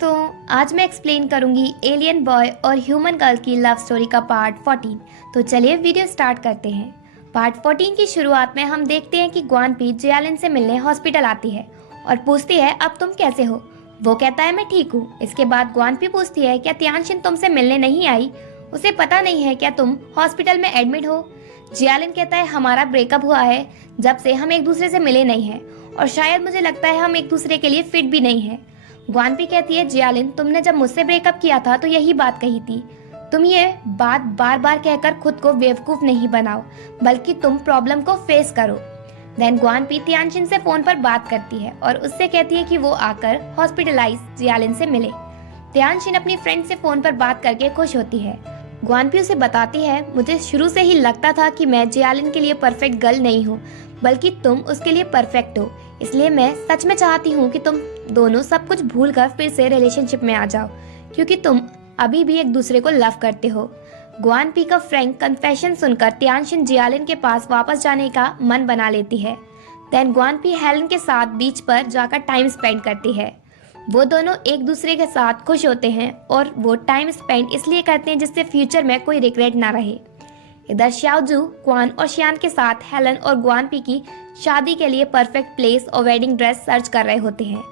दोस्तों, आज मैं एक्सप्लेन करूंगी एलियन बॉय और ह्यूमन गर्ल की लव स्टोरी का पार्ट 14। तो चलिए वीडियो स्टार्ट करते हैं। पार्ट 14 की शुरुआत में हम देखते हैं कि ग्वानपी जियालिन से मिलने हॉस्पिटल आती है और पूछती है अब तुम कैसे हो। वो कहता है मैं ठीक हूँ। इसके बाद ग्वानपी पूछती है क्या तियानशिन तुमसे मिलने नहीं आई, उसे पता नहीं है क्या तुम हॉस्पिटल में एडमिट हो। जियालिन कहता है हमारा ब्रेकअप हुआ है जब से हम एक दूसरे से मिले नहीं हैं और शायद मुझे लगता है हम एक दूसरे के लिए फिट भी नहीं है। ग्वानपी कहती है जियालिन तुमने जब मुझसे ब्रेकअप किया था तो यही बात कही थी। तुम ये बात बार बार कहकर खुद को बेवकूफ नहीं बनाओ, बल्कि तुम प्रॉब्लम को फेस करो। देन ग्वानपी तियानशिन से फोन पर बात करती है और उससे कहती है कि वो आकर हॉस्पिटलाइज जियालिन से मिले। तियानशिन अपनी फ्रेंड से फोन पर बात करके खुश होती है। ग्वानपी उसे बताती है मुझे शुरू से ही लगता था कि मैं जियालिन के लिए परफेक्ट गर्ल नहीं हूँ, बल्कि तुम उसके लिए परफेक्ट हो। इसलिए मैं सच में चाहती हूँ कि तुम दोनों सब कुछ भूलकर फिर से रिलेशनशिप में आ जाओ, क्योंकि तुम अभी भी एक दूसरे को लव करते हो। ग्वानपी का फ्रैंक कन्फेशन सुनकर तियानशिन जियालिन के पास वापस जाने का मन बना लेती है। देन ग्वानपी हेलन के साथ बीच पर जाकर टाइम स्पेंड करती है। वो दोनों एक दूसरे के साथ खुश होते हैं और वो टाइम स्पेंड इसलिए करते हैं जिससे फ्यूचर में कोई रिग्रेट ना रहे। इधर श्याओजू, क्वान और शियान के साथ हेलन और ग्वानपी की शादी के लिए परफेक्ट प्लेस और वेडिंग ड्रेस सर्च कर रहे होते हैं।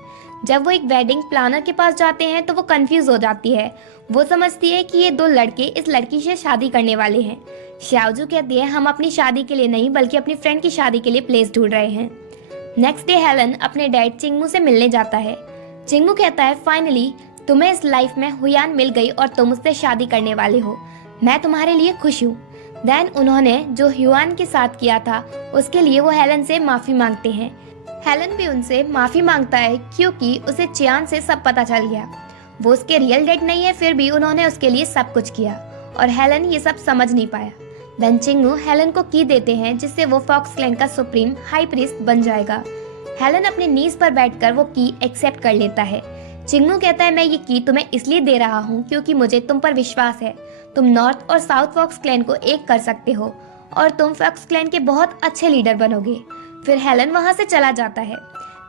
जब वो एक वेडिंग प्लानर के पास जाते हैं तो वो कंफ्यूज हो जाती है। वो समझती है कि ये दो लड़के इस लड़की से शादी करने वाले हैं। श्याओजू कहती है हम अपनी शादी के लिए नहीं बल्कि अपनी फ्रेंड की शादी के लिए प्लेस ढूंढ रहे हैं। नेक्स्ट डे हेलन अपने डैड चिंगमू से मिलने जाता है। चिंगमू कहता है फाइनली तुम्हें इस लाइफ में हुयान मिल गई और तुम उससे शादी करने वाले हो। मैं तुम्हारे लिए खुश हूँ। देन उन्होंने जो ह्यूआन के साथ किया था उसके लिए वो हेलन से माफी मांगते हैं। हेलन भी उनसे माफी मांगता है क्योंकि उसे चियान से सब पता चल गया। वो उसके रियल डेड नहीं है, फिर भी उन्होंने उसके लिए सब कुछ किया और हेलन ये सब समझ नहीं पाया। देन चिंगू हेलन को की देते हैं जिससे वो फॉक्स क्लैन का सुप्रीम हाई प्रीस्ट बन जाएगा। हेलन अपने नीज पर बैठकर वो की एक्सेप्ट कर लेता है। चिंगू कहता है मैं ये की तुम्हें इसलिए दे रहा हूँ क्योंकि मुझे तुम पर विश्वास है। तुम नॉर्थ और साउथ फॉक्स क्लैन को एक कर सकते हो और तुम फॉक्स क्लैन के बहुत अच्छे लीडर बनोगे। फिर हेलन वहां से चला जाता है।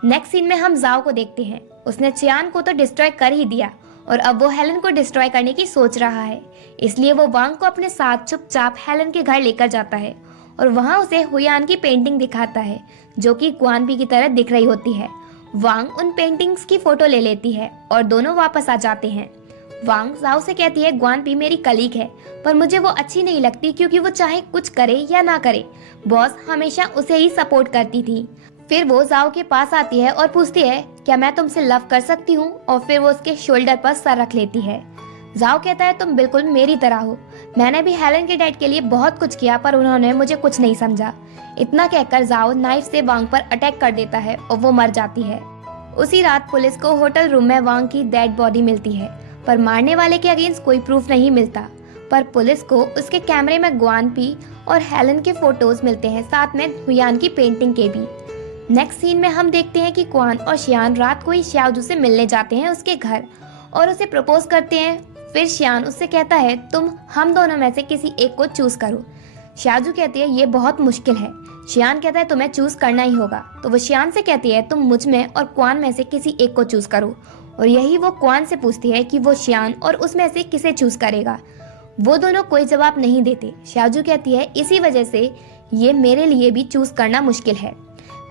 नेक्स्ट सीन में हम जाओ को देखते हैं। उसने चियान को तो डिस्ट्रॉय कर ही दिया और अब वो हेलन को डिस्ट्रॉय करने की सोच रहा है। इसलिए वो वांग को अपने साथ चुपचाप हेलन के घर लेकर जाता है और वहां उसे हुयान की पेंटिंग दिखाता है जो कि ग्वानपी की तरह दिख रही होती है। वांग उन पेंटिंग्स की फोटो ले लेती है और दोनों वापस आ जाते हैं। वांग जाओ से कहती है ग्वानपी मेरी कलीग है पर मुझे वो अच्छी नहीं लगती क्योंकि वो चाहे कुछ करे या ना करे बॉस हमेशा उसे ही सपोर्ट करती थी। फिर वो जाओ के पास आती है और पूछती है क्या मैं तुमसे लव कर सकती हूँ, और फिर वो उसके शोल्डर पर सर रख लेती है। जाओ कहता है तुम बिल्कुल मेरी तरह हो। मैंने भी हेलन के डैड के लिए बहुत कुछ किया पर उन्होंने मुझे कुछ नहीं समझा। इतना कहकर जाओ नाइफ से वांग पर अटैक कर देता है और वो मर जाती है। उसी रात पुलिस को होटल रूम में वांग की डेड बॉडी मिलती है पर मारने वाले के अगेंस्ट कोई प्रूफ नहीं मिलता। पर पुलिस को उसके कैमरे में ग्वानपी और हेलन के फोटोज मिलते हैं, साथ में हुयान की पेंटिंग के भी। नेक्स्ट सीन में हम देखते हैं कि क्वान और शियान रात को ही श्याओजू से मिलने जाते हैं उसके घर और उसे प्रपोज करते हैं। फिर शियान उससे कहता है तुम हम दोनों में से किसी एक को चूज करो। श्याओजू कहती है ये बहुत मुश्किल है। शियान कहता है तुम्हें चूज करना ही होगा। तो वो शियान से कहती है तुम मुझ में और क्वान में से किसी एक को चूज करो, और यही वो क्वान से पूछती है कि वो शियान और उसमें से किसे चूज करेगा। वो दोनों कोई जवाब नहीं देते। श्याओजू कहती है इसी वजह से ये मेरे लिए भी चूज करना मुश्किल है।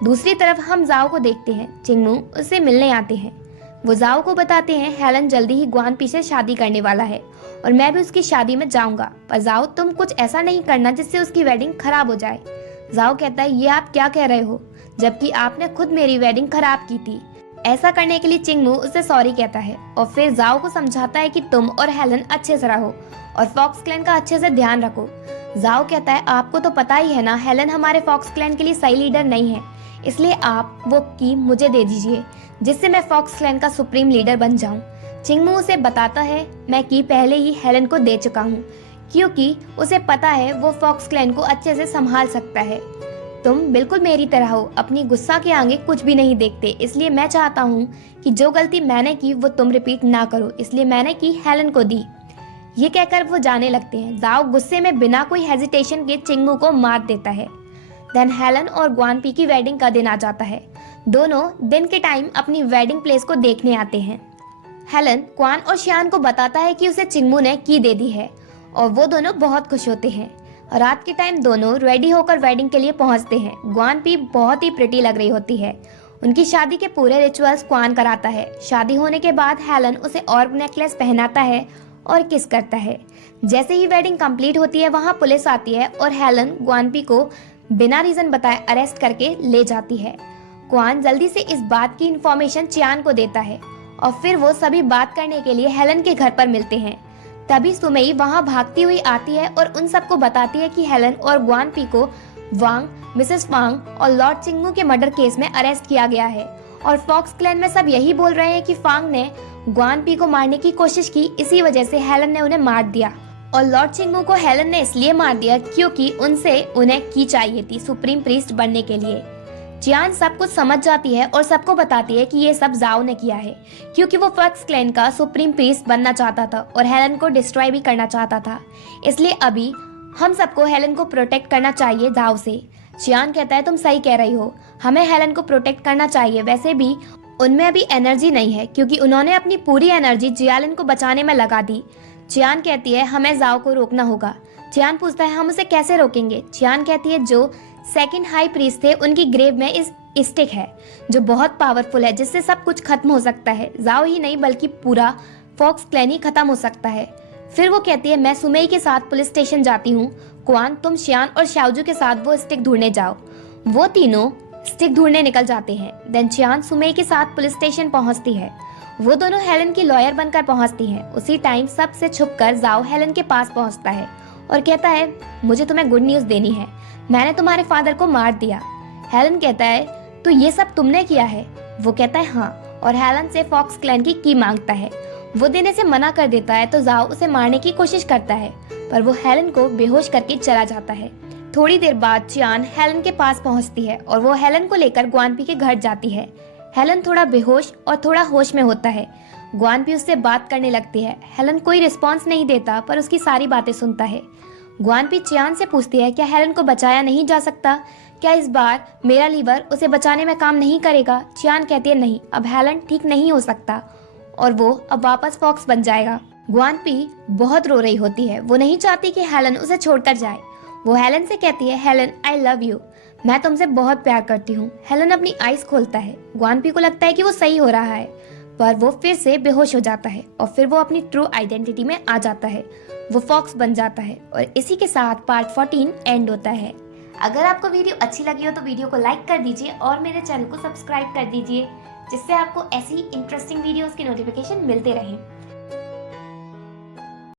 दूसरी तरफ हम जाओ को देखते हैं। चिंगमू उससे मिलने आते हैं। वो जाओ को बताते हैं हेलन जल्दी ही ग्वानपी से शादी करने वाला है और मैं भी उसकी शादी में जाऊंगा, पर जाओ तुम कुछ ऐसा नहीं करना जिससे उसकी वेडिंग खराब हो जाए। जाओ कहता है ये आप क्या कह रहे हो, जबकि आपने खुद मेरी वेडिंग खराब की थी। ऐसा करने के लिए चिंगमू उसे सॉरी कहता है और फिर जाओ को समझाता है कि तुम और हेलन अच्छे से रहो और फॉक्स क्लैन का अच्छे से ध्यान रखो। जाओ कहता है आपको तो पता ही है ना हेलन हमारे फॉक्स क्लैन के लिए सही लीडर नहीं है, इसलिए आप वो की मुझे दे दीजिए जिससे मैं फॉक्स क्लैन का सुप्रीम लीडर बन जाऊं। चिंगमू उसे बताता है मैं की पहले ही हेलन को दे चुका हूँ क्योंकि उसे पता है वो फॉक्स क्लैन को अच्छे से संभाल सकता है। तुम बिल्कुल मेरी तरह हो, अपनी गुस्सा के आगे कुछ भी नहीं देखते, इसलिए मैं चाहता हूँ कि जो गलती मैंने की वो तुम रिपीट ना करो, इसलिए मैंने की हेलन को दी। ये कहकर वो जाने लगते हैं। जाओ गुस्से में बिना कोई हेजिटेशन के चिंगमू को मार देता है। देन हेलन और ग्वानपी की वेडिंग का दिन आ जाता है। दोनों दिन के टाइम अपनी वेडिंग प्लेस को देखने आते हैं। हेलन क्वान और शियान को बताता है कि उसे चिंगमू ने की दे दी है और वो दोनों बहुत खुश होते हैं। रात के टाइम दोनों रेडी होकर वेडिंग के लिए पहुंचते हैं। ग्वान पी बहुत ही प्रिटी लग रही होती है। उनकी शादी के पूरे रिचुअल्स क्वान कराता है। शादी होने के बाद हेलन उसे ऑर्ब नेकलेस पहनाता है और किस करता है। जैसे ही वेडिंग कंप्लीट होती है वहां पुलिस आती है और हेलन ग्वानपी को बिना रीजन बताए अरेस्ट करके ले जाती है। क्वान जल्दी से इस बात की इंफॉर्मेशन चियान को देता है और फिर वो सभी बात करने के लिए हेलन के घर पर मिलते हैं। तभी सुमेई वहां भागती हुई आती है और उन सबको बताती है कि हेलन और ग्वानपी को वांग, मिसेस वांग और लॉर्ड चिंगमू के मर्डर केस में अरेस्ट किया गया है और फॉक्स क्लैन में सब यही बोल रहे हैं कि फांग ने ग्वानपी को मारने की कोशिश की, इसी वजह से हेलन ने उन्हें मार दिया और लॉर्ड चिंगमू को हेलन ने इसलिए मार दिया क्योंकि उनसे उन्हें की चाहिए थी सुप्रीम प्रीस्ट बनने के लिए। चियान सब कुछ समझ जाती है और सबको बताती है कि ये सब जाओ ने किया है क्योंकि वो फॉक्स क्लैन का सुप्रीम प्रीस्ट बनना चाहता था और हेलन को डिस्ट्रॉय भी करना चाहता था। इसलिए अभी हम सबको हेलन को प्रोटेक्ट करना चाहिए जाओ से। चियान कहता है तुम सही कह रही हो, हमें हेलन को प्रोटेक्ट करना चाहिए। वैसे भी उनमें अभी एनर्जी नहीं है क्योंकि उन्होंने अपनी पूरी एनर्जी जियालिन को बचाने में लगा दी। चियान कहती है हमें जाओ को रोकना होगा। चियान पूछता है हम उसे कैसे रोकेंगे। चियान कहती है जो सेकंड हाई प्रीस्ट थे उनकी ग्रेव में इस स्टिक है जो बहुत पावरफुल है जिससे सब कुछ खत्म हो सकता है। जाओ ही नहीं बल्कि पूरा फॉक्स क्लैन ही खत्म हो सकता है। फिर वो कहती है मैं सुमेई के साथ पुलिस स्टेशन जाती हूँ। क्वान तुम शियान और शाओजू के साथ वो स्टिक ढूंढने जाओ। वो तीनों स्टिक ढूंढने निकल जाते हैं। देन चियान सुमेई के साथ पुलिस स्टेशन पहुंचती है। वो दोनों हेलन की लॉयर बनकर पहुंचती हैं। उसी टाइम सबसे छुपकर जाओ हेलन के पास पहुंचता है और कहता है मुझे तुम्हें गुड न्यूज देनी है, मैंने तुम्हारे फादर को मार दिया। हेलन कहता है तो ये सब तुमने किया है? वो कहता है हाँ और हेलन से फॉक्स क्लैन की मांगता है। वो देने से मना कर देता है तो जाओ उसे मारने की कोशिश करता है पर वो हेलन को बेहोश करके चला जाता है। थोड़ी देर बाद चियान हेलन के पास पहुंचती है और वो हेलन को लेकर ग्वानपी के घर जाती है। हेलन थोड़ा बेहोश और थोड़ा होश में होता है। ग्वानपी उससे बात करने लगती है। हेलन कोई रिस्पॉन्स नहीं देता पर उसकी सारी बातें सुनता है। ग्वानपी चियान से पूछती है क्या हेलन को बचाया नहीं जा सकता? क्या इस बार मेरा लीवर उसे बचाने में काम नहीं करेगा? चियान कहती है नहीं, अब हेलन ठीक नहीं हो सकता और वो अब वापस फॉक्स बन जाएगा। ग्वानपी बहुत रो रही होती है। वो नहीं चाहती कि हेलन उसे छोड़कर जाए। वो हेलन से कहती है हेलन आई लव यू, मैं तुमसे बहुत प्यार करती हूँ। हेलन अपनी आईज खोलता है। ग्वानपी को लगता है कि वो सही हो रहा है पर वो फिर से बेहोश हो जाता है और फिर वो अपनी ट्रू आइडेंटिटी में आ जाता है। वो फॉक्स बन जाता है और इसी के साथ पार्ट 14 एंड होता है। अगर आपको वीडियो अच्छी लगी हो तो वीडियो को लाइक कर दीजिए और मेरे चैनल को सब्सक्राइब कर दीजिए जिससे आपको ऐसी इंटरेस्टिंग वीडियोस की नोटिफिकेशन मिलते रहें।